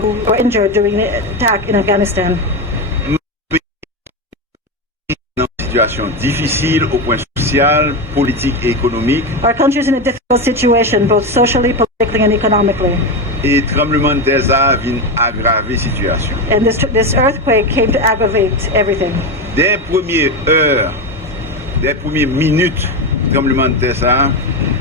who were injured during the attack in Afghanistan. Une situation difficile au point social, politique et économique. Our country is in a difficult situation, both socially, politically, and economically. Et tremblement de terre vient aggraver situation. And this earthquake came to aggravate everything. Dès premières heures, dès premières minutes, tremblement de terre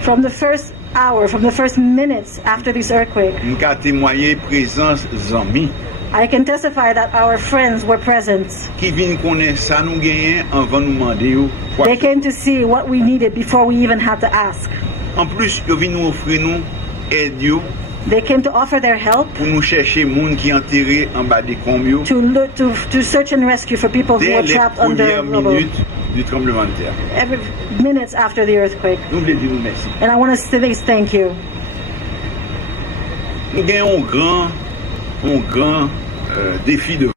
from the first hour, from the first minutes after this earthquake, nous avons témoigné présence amis. I can testify that our friends were present. Qui viennent connaître ça nous gagner avant nous demander quoi. They came to see what we needed before we even had to ask. En plus, ils viennent nous offrir nous aide. They came to offer their help. Pour nous chercher monde qui enterré en bas des combes. To search and rescue for people who were trapped under rubble. Du tremblement de terre. Every minutes after the earthquake. Nous voulons dire merci. And I want to say thank you. Nous gagnons un grand défi de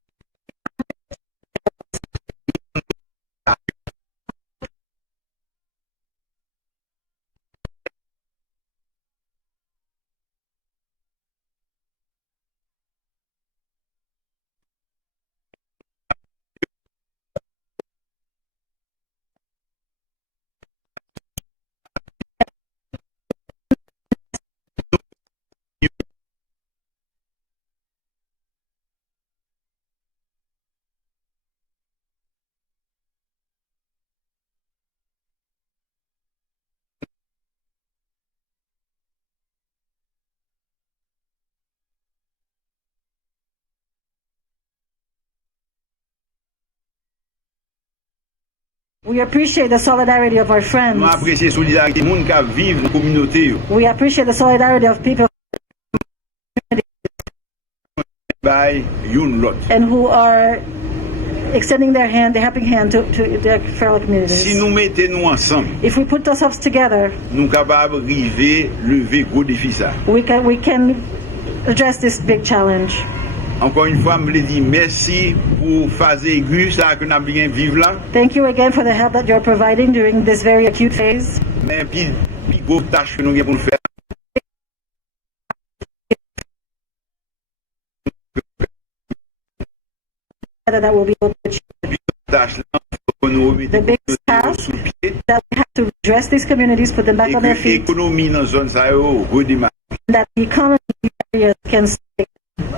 We appreciate the solidarity of our friends. Nous apprécions la solidarité des gens qui vivent dans la communauté. We appreciate the solidarity of people and who are extending their helping hand to their fellow communities. Si nous mettons nous ensemble, if we put ourselves together, nous capables d'arriver lever gros défi ça. We can address this big challenge. Encore une fois, je voulais dire merci pour phase aiguë ça que nous avons bien vivre là. Thank you again for the help that you're providing during this very acute phase. Mais puis gros tâche que nous avons pour faire. That will be able to achieve. The biggest task that we have to address these communities, put them back on their feet. That the economy areas can stay.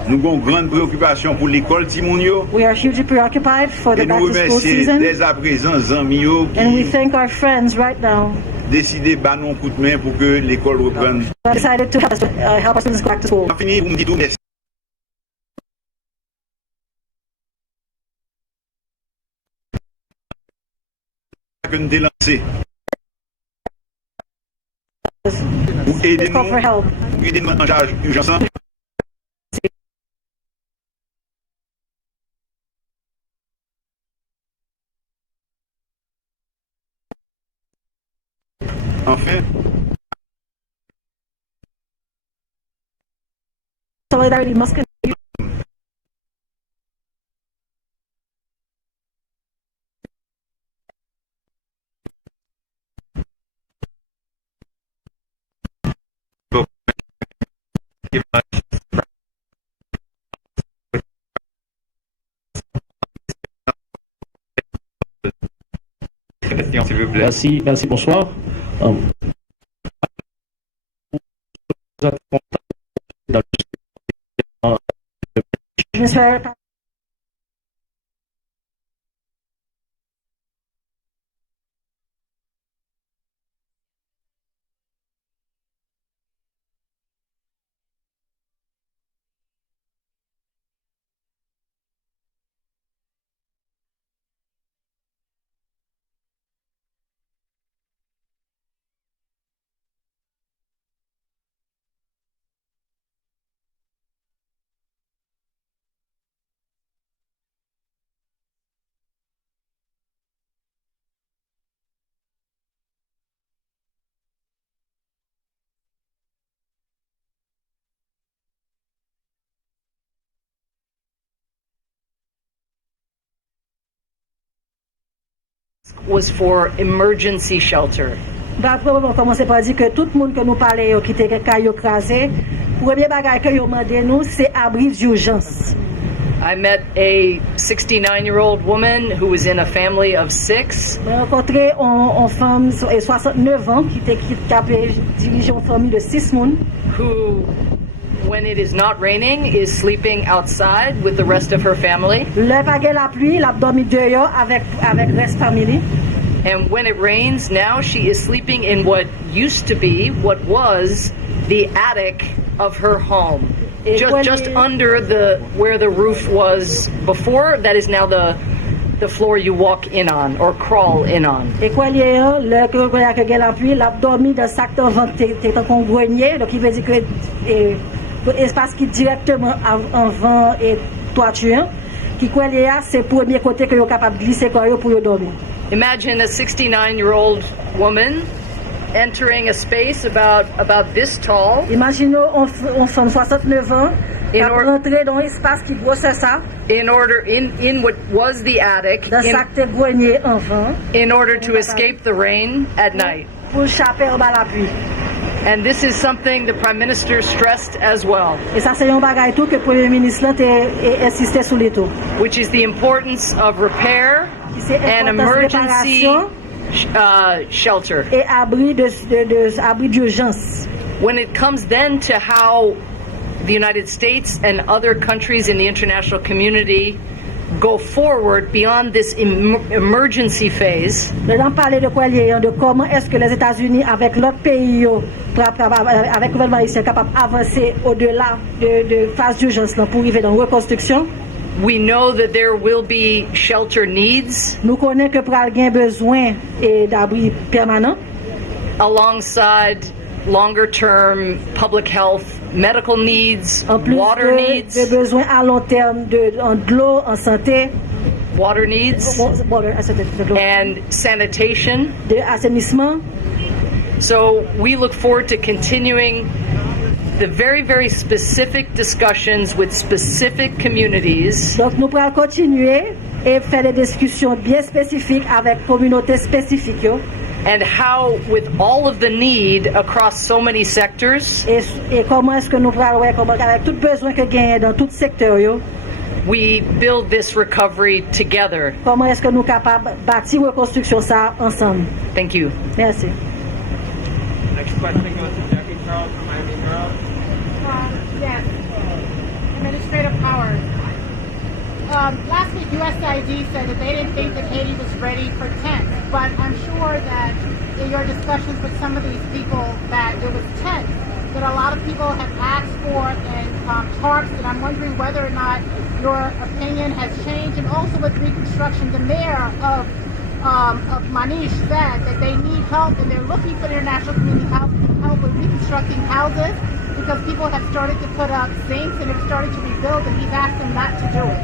Nous avons une grande préoccupation pour l'école Timonio. We are hugely preoccupied for the back-to-school season. Dès à présent, Zamio, and we thank our friends right now. Décidé de nous coup de main pour que l'école reprenne. Decided to help our students go back to school. Fini, vous me dites merci. Que nous avons lancé. Vous aidez-nous en charge urgence. Enfin, solidarity must continue. Merci, bonsoir. Was for emergency shelter. On commencer par dire que tout le monde que nous parlons qui était caillou crasé, premier bagage que yo mandé nous c'est abri d'urgence. I met a 69-year-old woman who was in a family of 6. J'ai rencontré une femme de 69 ans qui dirigeait une famille de 6 personnes. Who, when it is not raining, is sleeping outside with the rest of her family. Le bagage la pluie, elle a dormi dehors avec le reste famille. And when it rains, now she is sleeping in what used to be, what was the attic of her home. Just under where the roof was before, that is now the floor you walk in on or crawl in on. Et quoi lié le que la pluie, elle a dormi dans sac de vent t'es en grenier, donc il veut dire que espace qui directement en vent et toiture qui quoi lié c'est premier côté que yo capable glisser quand yo pour yo dormir. Imagine a 69-year-old woman entering a space about this tall. Imaginez on femme 69 ans rentrer dans un espace qui grossait ça. In what was the attic. Dans sac de grenier en vent. In order to escape the rain at night. Pour échapper à la pluie. And this is something the Prime Minister stressed as well. Et ça c'est un bagage tout que Premier ministre a insisté sur les tout. Which is the importance of repair and emergency shelter. Et abri d'urgence. When it comes then to how the United States and other countries in the international community go forward beyond this emergency phase. Là, on parlait de quoi lié, de comment est-ce que les États-Unis, avec l'autre pays, avec le gouvernement haïtien, capable d'avancer au-delà de phase d'urgence pour arriver dans la reconstruction. We know that there will be shelter needs. Nous connaissons que pour avoir besoin d'abri permanent. Alongside longer-term public health, medical needs, water needs. De besoins à long terme de l'eau, en santé. Water needs. And sanitation. De assainissement. So we look forward to continuing the very, very specific discussions with specific communities. Donc nous pourrons continuer et faire des discussions bien spécifiques avec communautés spécifiques. And how, with all of the need across so many sectors, et comment est-ce que nous pourrons avec tout besoin que gagne dans tout secteur we build this recovery together. Comment est-ce que nous capables bâtir reconstruction ça ensemble? Thank you. Merci. Next question goes to Jackie Charles from Miami Herald. Yes. Administrative powers. Last week, USAID said that they didn't think that Haiti was ready for tents, but I'm sure that in your discussions with some of these people that it was tents that a lot of people have asked for and tarps, and I'm wondering whether or not your opinion has changed. And also with reconstruction, the mayor of Manish said that they need help and they're looking for the international community help with reconstructing houses because people have started to put up zincs and have started to rebuild, and he's asked them not to do it.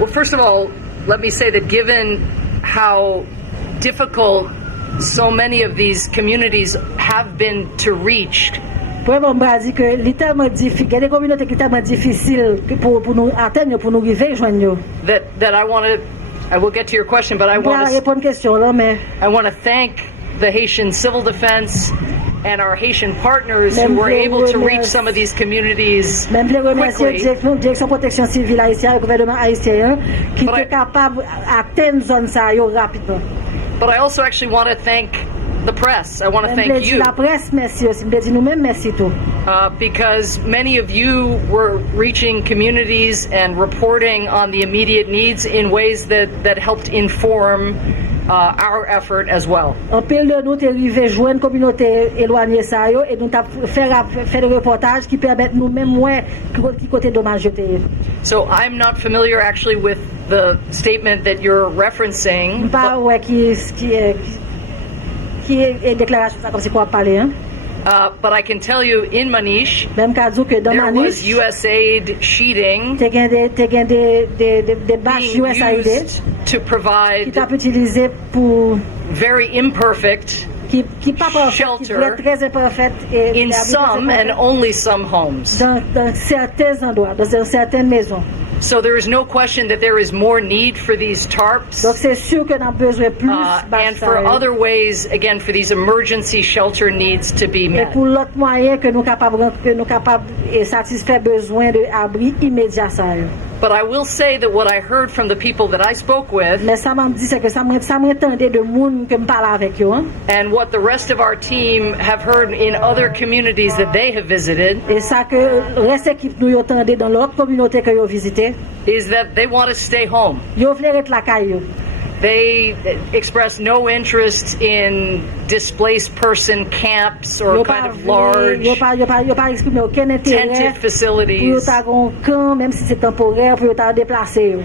Well, first of all, let me say that given how difficult so many of these communities have been to reach, Pour moi, je dis que littéralement difficile, il y a des communautés qui sont tellement difficiles pour nous atteindre, pour nous arriver, joindre. That I will get to your question, but I want to thank the Haitian Civil Defense and our Haitian partners who were able to reach some of these communities quickly. Direction protection civile haïtienne, le gouvernement haïtien, qui est capable d'atteindre zone ça rapidement. But I also actually want to thank the press. I want to thank you. La presse, merci aussi. Nous-mêmes, merci tout. Because many of you were reaching communities and reporting on the immediate needs in ways that helped inform our effort as well. En pile de nous, t'es arrivé joindre communauté éloignée ça et nous t'a fait des reportages qui permettent nous-mêmes moins qui côté dommage. So I'm not familiar actually with the statement that you're referencing. Pas ouais qui est déclaration ça comme c'est quoi parler hein. But I can tell you in Manish, même cas que dans there Manish, was USAID sheeting des bâches USAID to provide very imperfect shelter in some and only some homes. Dans certains endroits, dans certaines maisons. So there is no question that there is more need for these tarps. Donc c'est sûr que nous avons besoin plus And for other ways, again, for these emergency shelter needs to be et met. pour l'autre moyen que nous capables satisfaire besoin de abri immédiat ça. But I will say that what I heard from the people that I spoke with, Mais ça m'a dit c'est que ça m'entendait de monde que me parle avec eux. and what the rest of our team have heard in other communities that they have visited, Et ça que reste équipe nous entendait dans l'autre communauté que yo visité, is that they want to stay home. yo vle rete la caillou. They express no interest in displaced person camps or kind of large Yo pas exprimer aucun intérêt tented pour yo facilities. ta gon camp même si c'est temporaire pour yo ta déplacer.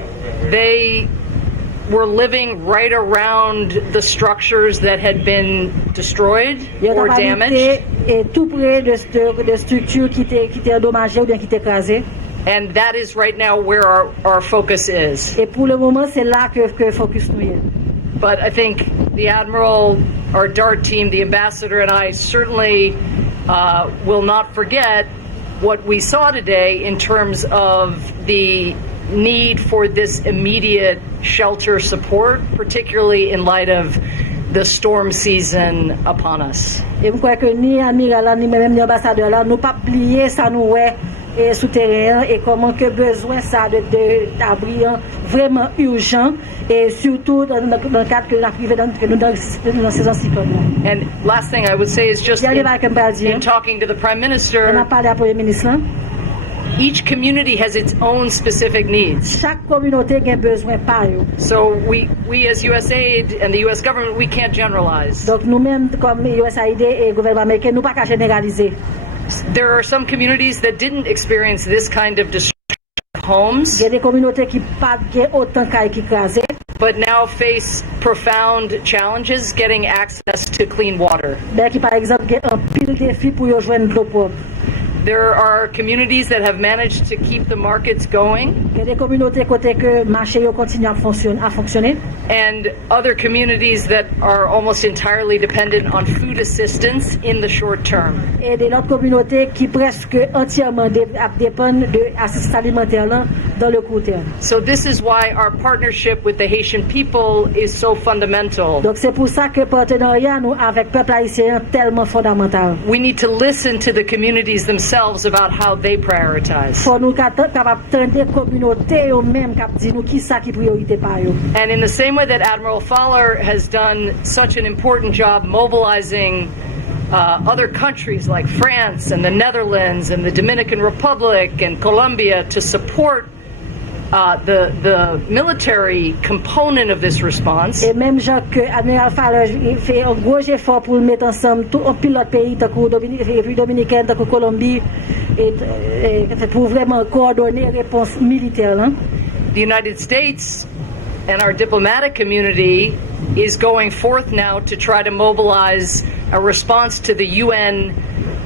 They were living right around the structures that had been destroyed Yo or ta damaged, et tout près de structures qui étaient endommagées ou bien qui étaient écrasées. and that is right now where our focus is. Et pour le moment c'est là que focus nous est. But I think the Admiral, our DART team, the Ambassador, and I certainly will not forget what we saw today in terms of the need for this immediate shelter support, particularly in light of the storm season upon us. Et je crois que ni amiral là, ni même ni ambassadeur là, nous pas oublier ça nous ouais et souterrain et comment que besoin ça d'abri vraiment urgent et surtout dans le cadre que la privée que nous dans saison cyclone. And last thing I would say is just in talking to the Prime On Minister, a parlé à Premier ministre là. each community has its own specific needs. Chaque communauté a besoin par eux. So we as USAID and the US government, we can't generalize. Donc nous-mêmes comme USAID et gouvernement américain, nous pas qu'à généraliser. There are some communities that didn't experience this kind of destruction of homes, Il y a des communautés qui pas autant cailles qui crasées, but now face profound challenges getting access to clean water. mais qui par exemple ont un pile défi pour y joindre l'eau propre. There are communities that have managed to keep the markets going, Il y a des communautés côté que marché yo continue à fonctionner. and other communities that are almost entirely dependent on food assistance in the short term. Et de l'autre communauté qui presque entièrement dépendent de l'assistance alimentaire là, dans le court terme. So this is why our partnership with the Haitian people is so fundamental. Donc c'est pour ça que le partenariat nous avec le peuple haïtien est tellement fondamental. We need to listen to the communities themselves about how they prioritize. Faut nous capables d'entendre communauté eux mêmes qui dit nous qui ça qui priorité par eux. And in the same way that Admiral Fowler has done such an important job mobilizing other countries like France and the Netherlands and the Dominican Republic and Colombia to support the military component of this response, Et même Jean que Admiral Fowler fait un gros effort pour mettre ensemble tout un pilote pays tant que République dominicaine, tant que Colombie et pour vraiment coordonner la réponse militaire là. the United States and our diplomatic community is going forth now to try to mobilize a response to the UN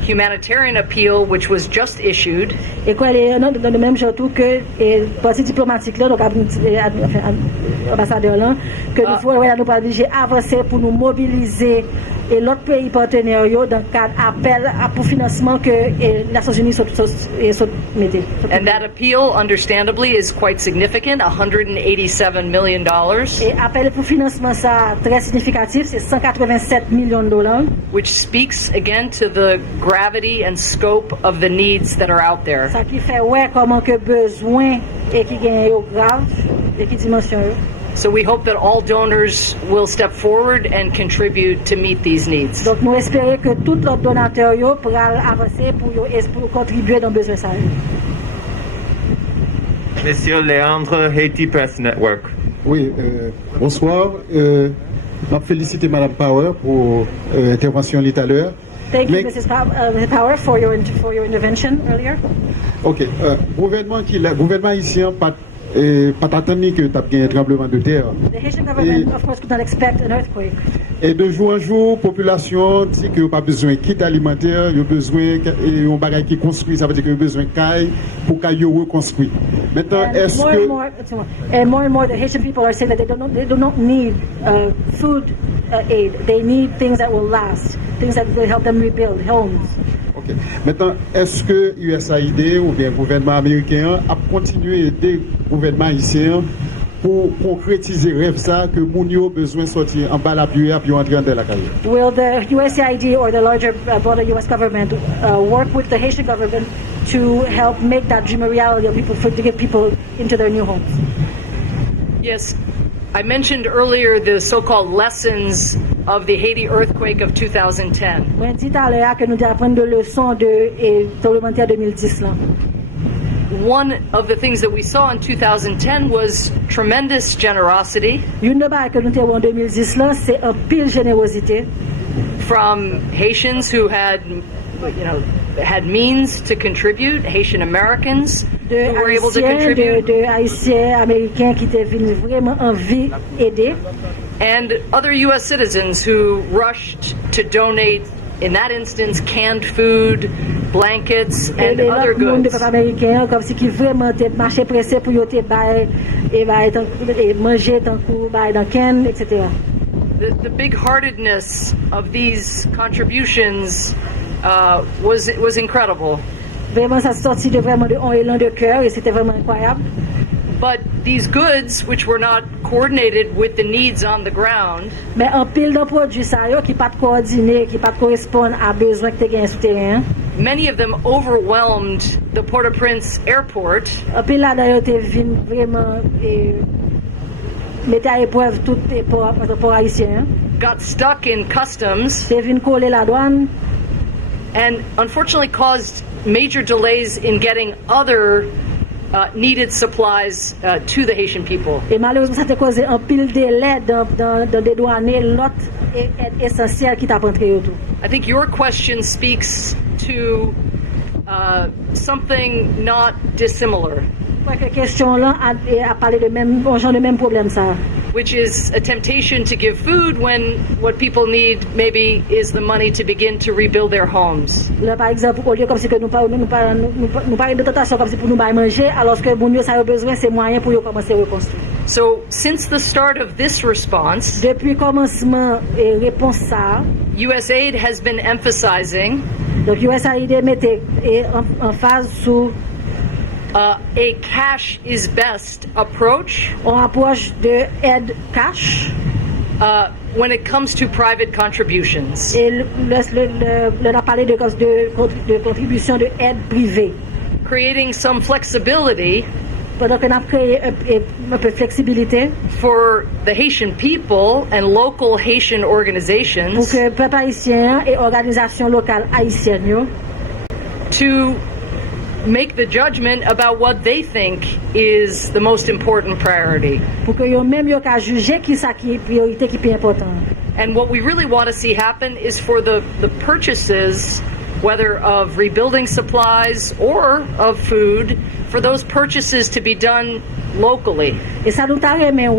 humanitarian appeal, which was just issued. Et quoi les dans le même genre tout que le parti diplomatique là donc ambassadeur là que nous faut nous pas obligé avancer pour nous mobiliser et l'autre pays partenaire yo dans cadre appel pour financement que les Nations Unies mettaient. And that appeal, understandably, is quite significant, $187 million, Et appel pour financement ça très significatif, c'est 187 millions de dollars. which speaks again to the gravity and scope of the needs that are out there. Ça qui fait ouais comment que besoin et qui gagne au grave et qui dimension. So we hope that all donors will step forward and contribute to meet these needs. Donc nous espérons que tous les donateurs yo pourront avancer pour contribuer dans besoin ça. Monsieur Léandre, Haiti Press Network. Oui, bonsoir. Je félicite Madame Power pour l'intervention tout à l'heure. Thank you, Mrs. Power, for your intervention earlier. Ok, gouvernement haïtien pas attendu que tu aies un tremblement de terre. The Haitian government, of course, could not expect an earthquake. Et de jour en jour, population dit que pas besoin de kit alimentaire, il y a besoin de bagage qui construit, ça veut dire qu'il y a besoin de caille pour caille reconstruit. Maintenant, est-ce que and more, the Haitian people are saying that they do not need food aid. They need things that will last, things that will help them rebuild homes. Ok. Maintenant, est-ce que USAID ou bien le gouvernement américain a continué à aider le gouvernement haïtien pour concrétiser le rêve ça que Mounio besoin de sortir en bas la pluie et puis entrer dans la carrière? Will the USAID or the larger broader US government work with the Haitian government to help make that dream a reality of people, to get people into their new homes? Yes, I mentioned earlier the so-called lessons of the Haiti earthquake of 2010. On dit tout à l'heure que nous devons apprendre des leçons de tremblement de terre 2010 là. One of the things that we saw in 2010 was tremendous generosity. Une des choses que nous avons en 2010 là, c'est une pile générosité. From Haitians who had means to contribute, Haitian Americans who were able to contribute, de Haïtiens américains qui étaient venus vraiment envie aider, and other U.S. citizens who rushed to donate, in that instance, canned food, blankets, and other goods. Des américains comme si qui vraiment étaient marché pressé pour y bailler et manger dans coup bailler dans can, etc. The big-heartedness of these contributions was incredible. Vraiment, ça sortit de vraiment de un élan de cœur et c'était vraiment incroyable. But these goods, which were not coordinated with the needs on the ground, mais un pile de produits ça yo qui pas coordonné, qui pas correspondre à besoin que tu gagne sur terrain. Many of them overwhelmed the Port-au-Prince airport. Un pile là d'ailleurs t'es venu vraiment mettre à épreuve tout les ports haïtiens. Got stuck in customs. T'es venu coller la douane. And unfortunately caused major delays in getting other needed supplies to the Haitian people. Et malheureusement, ça a causé un pile de délai dans des douaniers, l'autre est essentiel qui t'a rentré tout. I think your question speaks to something not dissimilar. La question là a parlé de même genre de même problème ça. Which is a temptation to give food when what people need maybe is the money to begin to rebuild their homes. Là par exemple, au lieu comme si que nous parlons de tentation comme si pour nous manger alors que bon ça a besoin c'est moyen pour commencer à reconstruire. So since the start of this response, depuis commencement et réponse ça, USAID has been emphasizing donc USAID mettait en phase sur a cash is best approach. On approche de aide cash. When it comes to private contributions. Et on a parlé de contribution de aide privée. Creating some flexibility. Pendant qu'on a créé un peu de flexibilité. For the Haitian people and local Haitian organizations. Pour que peuple haïtien et organisations locales haïtiennes. To make the judgment about what they think is the most important priority. Pour que yo même yo ka juger qui ça qui est priorité qui est important. And what we really want to see happen is for the purchases, whether of rebuilding supplies or of food, for those purchases to be done locally. Et ça nous t'a remis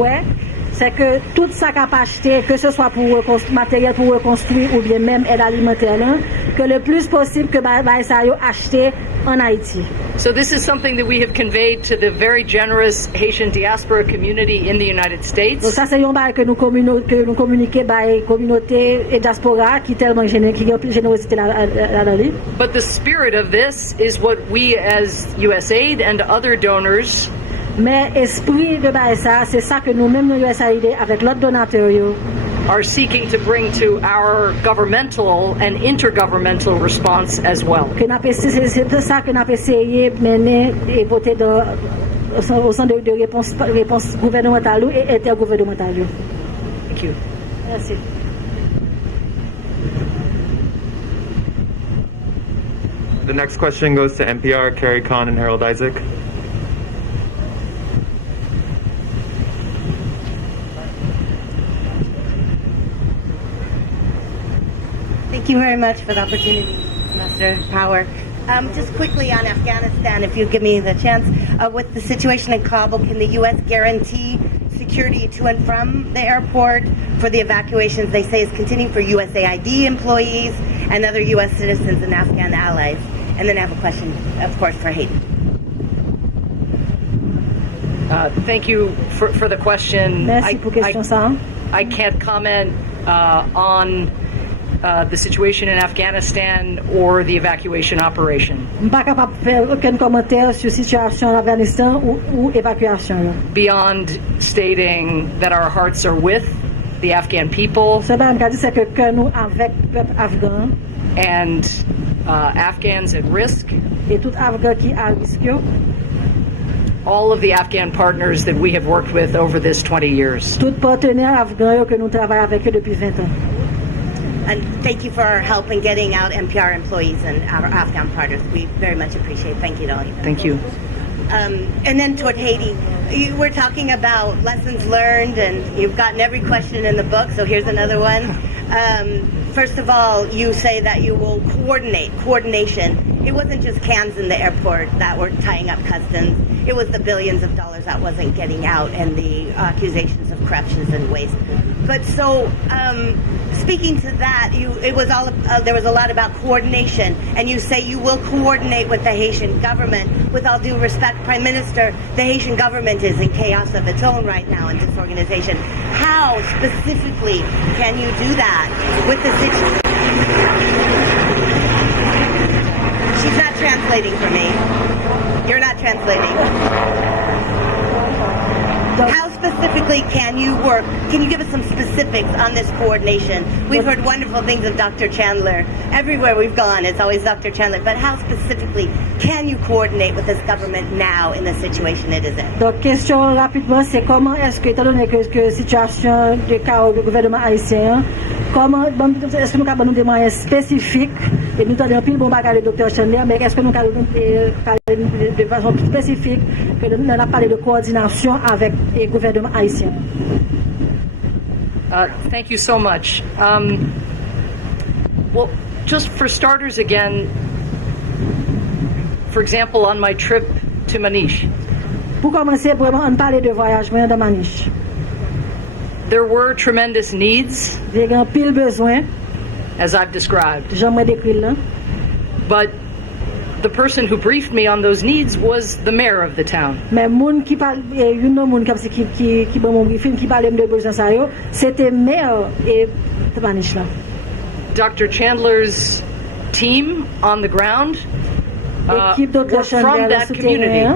c'est que tout ça qu'a pas acheté, que ce soit pour matériel pour reconstruire ou bien même aide alimentaire, que le plus possible que ça yo acheté en Haïti. So this is something that we have conveyed to the very generous Haitian diaspora community in the United States. Donc ça c'est un bail que nous communiquer bail communauté et diaspora qui tellement qui a plus générosité là-dedans. But the spirit of this is what we as USAID and other donors mais esprit de ça c'est ça que nous-mêmes nous USAID avec l'autre donateur are seeking to bring to our governmental and intergovernmental response as well. Que n'a c'est ça que n'a essayé mener et voter au sein de réponse gouvernementale et intergouvernementale. Thank you. Merci. The next question goes to NPR, Carrie Kahn and Harold Isaac. Thank you very much for the opportunity, Ambassador Power. Just quickly on Afghanistan, if you give me the chance, with the situation in Kabul, can the U.S. guarantee security to and from the airport for the evacuations they say is continuing for USAID employees and other U.S. citizens and Afghan allies? And then I have a question, of course, for Haiti. Thank you for the question. Merci pour question ça. I can't comment on the situation in Afghanistan or the evacuation operation. Pas capable de faire aucun commentaire sur situation en Afghanistan ou évacuation. Beyond stating that our hearts are with the Afghan people. C'est pas me dire c'est que cœur nous avec peuple afghan. And Afghans at risk. Et tout Afghan qui à risque. All of the Afghan partners that we have worked with over this 20 years. Tout partenaire afghan que nous travaillons avec eux depuis 20 ans. And thank you for our help in getting out NPR employees and our Afghan partners. We very much appreciate it. Thank you to all of you. Thank you. And then toward Haiti, you were talking about lessons learned, and you've gotten every question in the book, so here's another one. First of all, you say that you will coordination. It wasn't just cans in the airport that were tying up customs. It was the billions of dollars that wasn't getting out and the accusations of corruptions and waste. But so, speaking to that, there was a lot about coordination, and you say you will coordinate with the Haitian government. With all due respect, Prime Minister, the Haitian government is in chaos of its own right now and disorganization. How specifically can you do that with the situation? She's not translating for me. You're not translating. How specifically can you work? Can you give us some specifics on this coordination? We've heard wonderful things of Dr. Chandler. Everywhere we've gone, it's always Dr. Chandler. But how specifically can you coordinate with this government now in the situation it is in? Donc, question rapidement, c'est comment est-ce que, étant donné que situation de chaos du gouvernement haïtien, comment est-ce que nous avons des moyens spécifiques, et nous avons pile bon bagage de Dr. Chandler, mais est-ce que nous avons parlé de façon spécifique, que nous avons parlé de coordination avec le gouvernement haïtien? Thank you so much. Well, just for starters again, for example, on my trip to Manish. Pour commencer, vraiment, on parlait de voyage dans Manish. There were tremendous needs, Il y a pile besoin, as I've described. j'aimerais décrire là. But the person who briefed me on those needs was the mayor of the town. Mais moun qui parle, moun qui bon mon briefing qui parlait de besoin ça yo, c'était maire et Manish là. Dr. Chandler's team on the ground were from that community.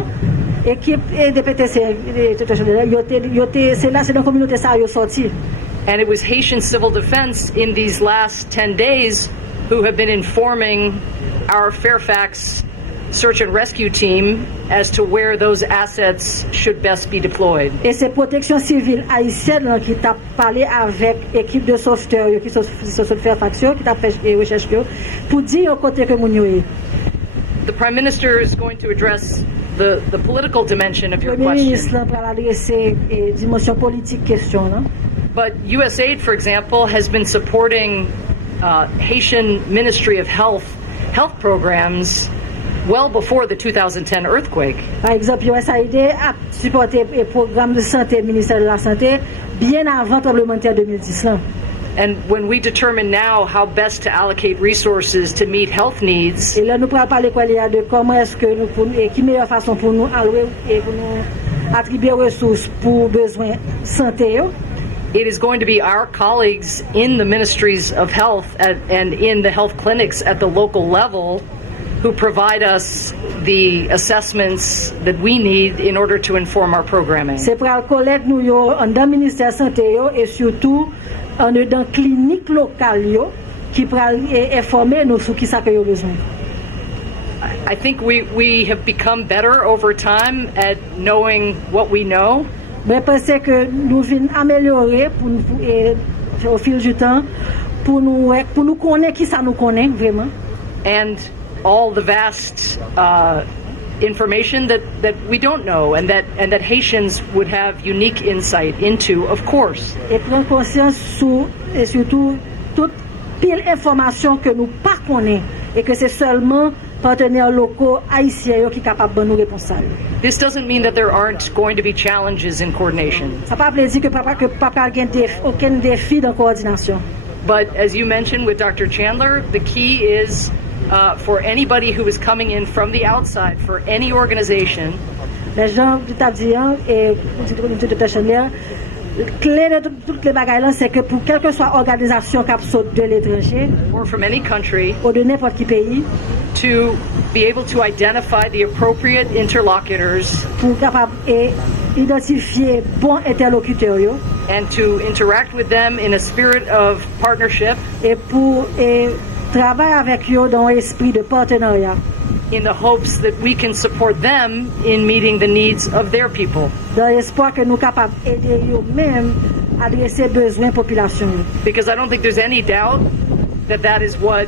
Équipe de PTC, c'est là, c'est dans la communauté ça yo sorti. And it was Haitian Civil Defense in these last 10 days who have been informing our Fairfax search and rescue team as to where those assets should best be deployed. Et c'est protection civile haïtienne qui t'a parlé avec équipe de sauveteurs qui sont Fairfax qui t'a fait recherche pour dire au côté que moun yo est. The Prime Minister is going to address the political dimension of your question. But USAID, for example, has been supporting Haitian Ministry of Health programs well before the 2010 earthquake. Par exemple, USAID a supporté le programme de santé, ministère de la santé, bien avant le tremblement de terre 2010. And when we determine now how best to allocate resources to meet health needs, et là nous pourrons parler de comment est-ce que nous et qui meilleure façon pour nous allouer et pour nous attribuer ressources pour besoins santé. It is going to be our colleagues in the ministries of health and in the health clinics at the local level who provide us the assessments that we need in order to inform our programming. C'est pour les collègues nous yo dans ministère santé yo et surtout dans clinique locale yo qui pour informer nous sur qui ça que yo besoin. I think we have become better over time at knowing what we know. Mais pense que nous venons améliorer au fil du temps pour nous connaître qui ça nous connaît vraiment. And all the vast information that we don't know and that Haitians would have unique insight into, of course. Et prendre conscience et surtout toute pile information que nous pas connaît et que c'est seulement partenaires locaux haïtiens qui capable de nous répondre. This doesn't mean that there aren't going to be challenges in coordination. Ça pas plaisir que papa a aucun défi dans coordination. But as you mentioned with Dr. Chandler, the key is for anybody who is coming in from the outside, for any organization, les gens du Tabdian et du Dr. Chandler, clé de toutes les bagailles là, c'est que pour quelle que soit organisation qui saute de l'étranger, or from any country, ou de n'importe quel pays, to be able to identify the appropriate interlocutors pour capable identifier bon interlocuteur yo, and to interact with them in a spirit of partnership et pour travailler avec eux dans l'esprit de partenariat, in the hopes that we can support them in meeting the needs of their people. dans l'espoir que nous capables aider eux même à adresser besoins population. Because I don't think there's any doubt that that is what,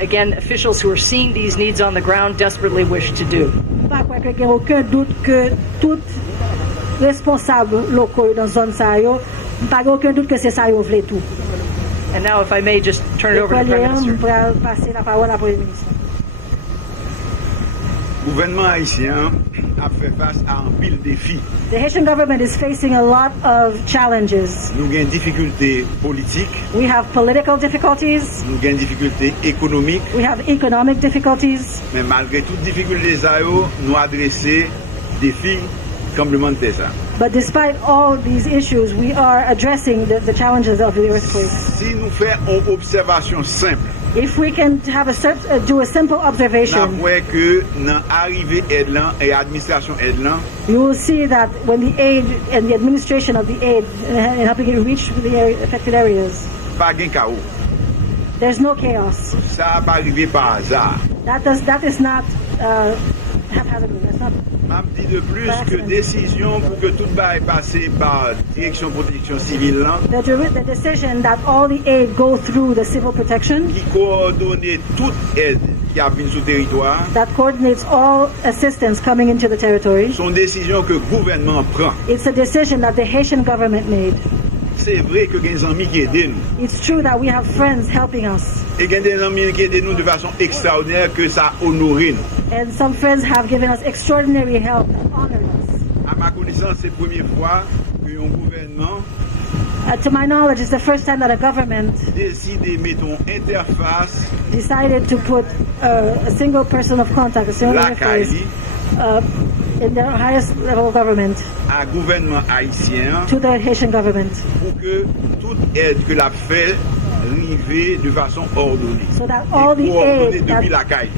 again, officials who are seeing these needs on the ground desperately wish to do. Pas quoi que aucun doute que tout responsable locaux dans zone ça yo, pas aucun doute que c'est ça yo veut tout. And now, if I may, just turn it over to the Prime Minister. Pour passer la parole à Premier ministre. Le gouvernement haïtien a fait face à un pile défi. The Haitian government is facing a lot of challenges. Nous avons des difficultés politiques, We have political difficulties, nous avons des difficultés économiques, we have economic difficulties, mais malgré toutes les difficultés, nous adressons des défis tremblement de terre. but despite all these issues, we are addressing the challenges of the earthquake. Si nous faisons une observation simple, If we can have do a simple nous observation, voyons que dans l'arrivée aide là et l'administration aide là, you will see that when the aid and the administration of the aid and helping it reach the affected areas, pas de chaos. there's no chaos. Ça n'a pas arrivé par hasard. That is not haphazardly. That's not. M'a dit de plus que décision pour que tout va passer par direction protection civile là, The decision that all the aid go through the civil protection qui coordonne toute aide qui a venu sur le territoire, that coordinates all assistance coming into the territory. sont décisions que le gouvernement prend. It's a decision that the Haitian government made. C'est vrai que il y a des amis qui aident nous. It's true that we have friends helping us, Et il y a des amis qui aident nous de façon extraordinaire que ça honore nous. and some friends have given us extraordinary help and honored us. À ma connaissance, c'est la première fois qu'un gouvernement To my knowledge, it's the first time that a government décide de mettre une interface decided to put a single person of contact, a single la interface, CAI in the highest level of government à gouvernement haïtien to the Haitian government, pour que toute aide que l'a fait arrive de façon ordonnée. so that all Et the coordonnée aid depuis that la CAI.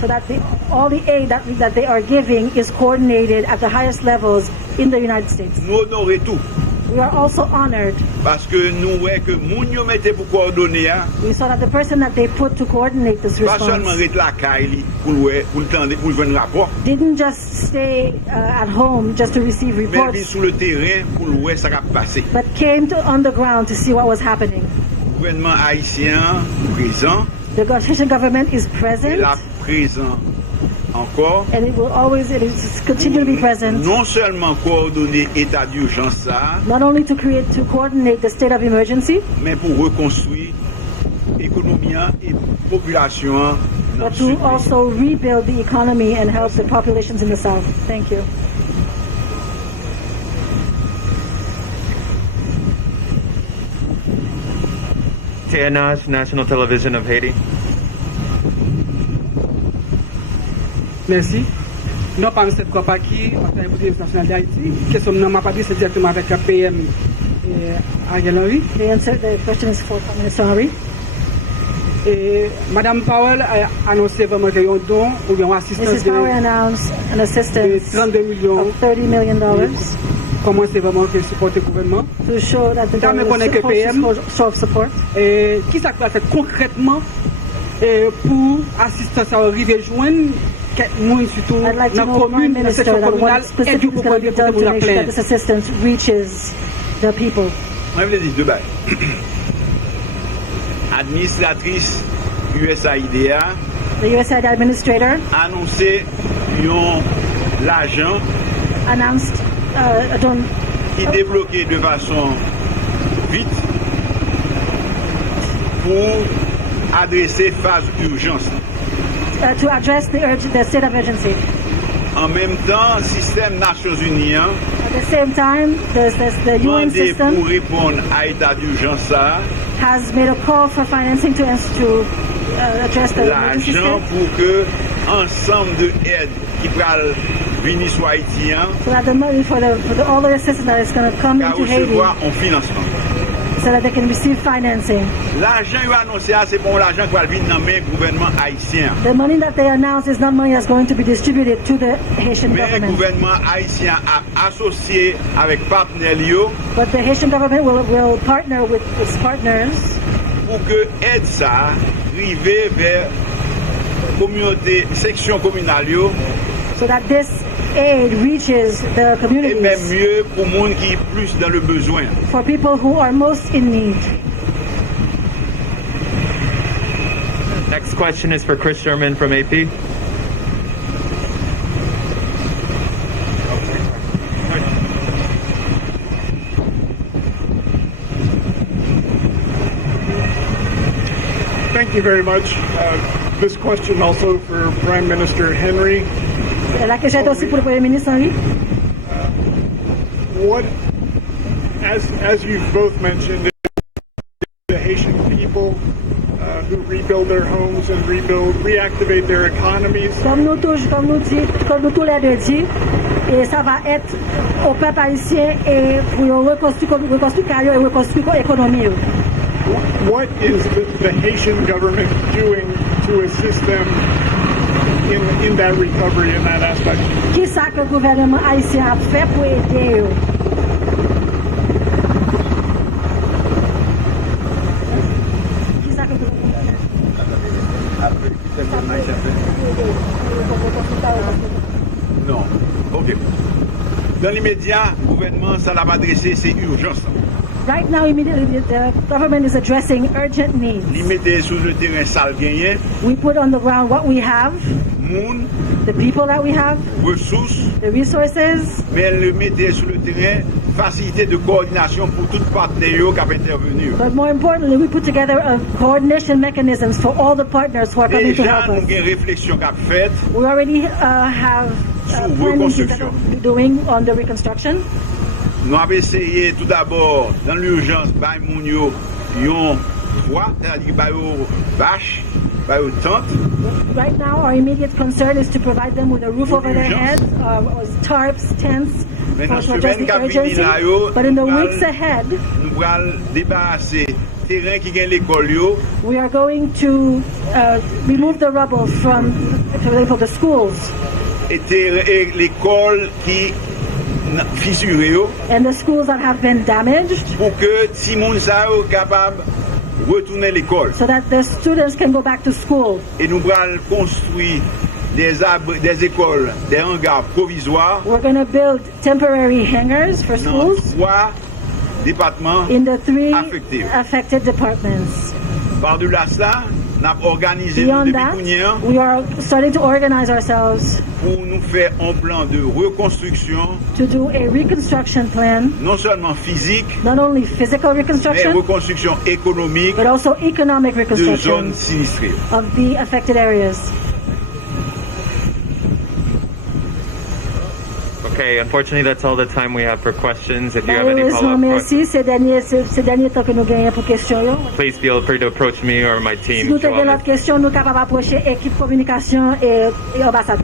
so that all the aid that they are giving is coordinated at the highest levels in the United States. Nous honorons tout. We are also honored. Parce que nous voyons que moun yo mette pour coordonner, We saw that the person that they put to coordinate this pas seulement response rester la CAI pour le temps pour le un rapport, didn't just stay at home just to receive mais reports, vient sur le terrain pour le ça va passer. but came on the ground to see what was happening. Le gouvernement haïtien présent, The Haitian government is et present, là présent encore, and it is continue to be present, non seulement coordonner l'état d'urgence ça, not only to coordinate the state of emergency, mais pour reconstruire l'économie et la population dans le but sud. to also rebuild the economy and help the populations in the south. Thank you. TNH, National Television of Haiti. Merci. Non, par cette compagnie, Autorité nationale d'Haïti, question de m'a pas dit, c'est directement avec la PM Ariel Henry. The question is for Prime Minister Henry. Et Madame Powell a annoncé vraiment qu'il y a un don ou bien une assistance Mrs. Power announced an assistance de 32 millions. of $30 million Comment c'est vraiment qu'elle supporte le gouvernement? to show that the Dans mes government connaît que PM. show of support. Et qui ça peut faire concrètement pour assistance à arriver joindre quelqu'un surtout I'd like to dans la know, Prime commune, dans la Minister, section that communale, what et specifically du is going to be done to make sure that this assistance reaches the people. Moi, je veux dire deux bails. Administratrice USAID a The USAID administrator annoncé l'agent announced qui débloqué de façon vite pour adresser phase urgence. to address the state of urgency. En même temps, système Nations Unies At the same time, the UN demandé system pour répondre à l'état d'urgence ça, has made a call for financing to address the emergency l'argent state, pour que ensemble de aides qui pourraient vini sur Haïti, so that the money for all the assistance that is going to come qu'à into Haiti, recevoir en financement. so that they can receive financing. L'argent qu'il a annoncé, c'est bon l'argent qui va venir dans le gouvernement haïtien. The money that they announce is not money that's going to be distributed to the Haitian Mais le government. gouvernement haïtien a associé avec partenaires But the Haitian government will partner with its partners pour que aide ça arrive vers communauté, section communale so that this aid reaches the et même communities mieux pour monde qui est plus dans le besoin. for people who are most in need. Next question is for Chris Sherman from AP. Thank you very much. This question also for Prime Minister Henry. La question est aussi pour le Premier ministre Henry. What, as you've both mentioned, the Haitian people who rebuild their homes and reactivate their economies. Comme nous tous les deux dit, et ça va être au peuple haïtien et pour reconstruire carrière et reconstruire l'économie. What is the Haitian government doing to assist them in that recovery, in that aspect? Qui ça que le gouvernement haïtien a fait pour aider eux? Qui ça que le gouvernement Non. OK. Dans l'immédiat, le gouvernement, ça l'a adressé, c'est urgence. Right now, immediately, the government is addressing urgent needs. Li mette sur le terrain ça le gagné, We put on the ground what we have, moun, the people that we have, ressources, the resources, mais elle le mettait sur le terrain, facilité de coordination pour tout partenaire qui a intervenu. but more importantly, we put together a coordination mechanisms for all the partners who are coming to Déjà, help nous us. avons une réflexion qu'a faite We already have sur planning reconstruction. that we're doing on the reconstruction. Nous avons essayé tout d'abord, dans l'urgence, bay moun yo yon toit, c'est-à-dire bay yo vache, bay yo tente. Right now, our immediate concern is to provide them with a roof over their heads, tarps, tents, Mais dans for la just semaine the qui vient urgency. là yo, But in the nous weeks ahead, allons débarrasser terrain qui gagne l'école yo, we are going to remove the rubble from, for example, the schools et l'école qui fissuré yo, and the schools that have been damaged, pour que si moun sa yo capable retourner l'école. so that the students can go back to school. Et nous allons construire des écoles, des hangars provisoires We're going to build temporary hangars for dans schools 3 départements in the 3 affectés. affected departments. Par-delà ça, nous avons organisé Beyond depuis that, Kounien we are starting to organize ourselves pour nous faire un plan de reconstruction, to do a reconstruction plan, non seulement physique, not only physical mais reconstruction, reconstruction économique but also economic de reconstruction zones sinistrées. of the affected areas. Okay, unfortunately, that's all the time we have for questions. If you have any Malheureusement, follow-up merci. questions, Ces derniers temps que nous gagnons pour questions. please feel free to approach me or my Si team. nous through all avons this. d'autres questions, nous sommes capables d'approcher l'équipe communication et l'ambassade.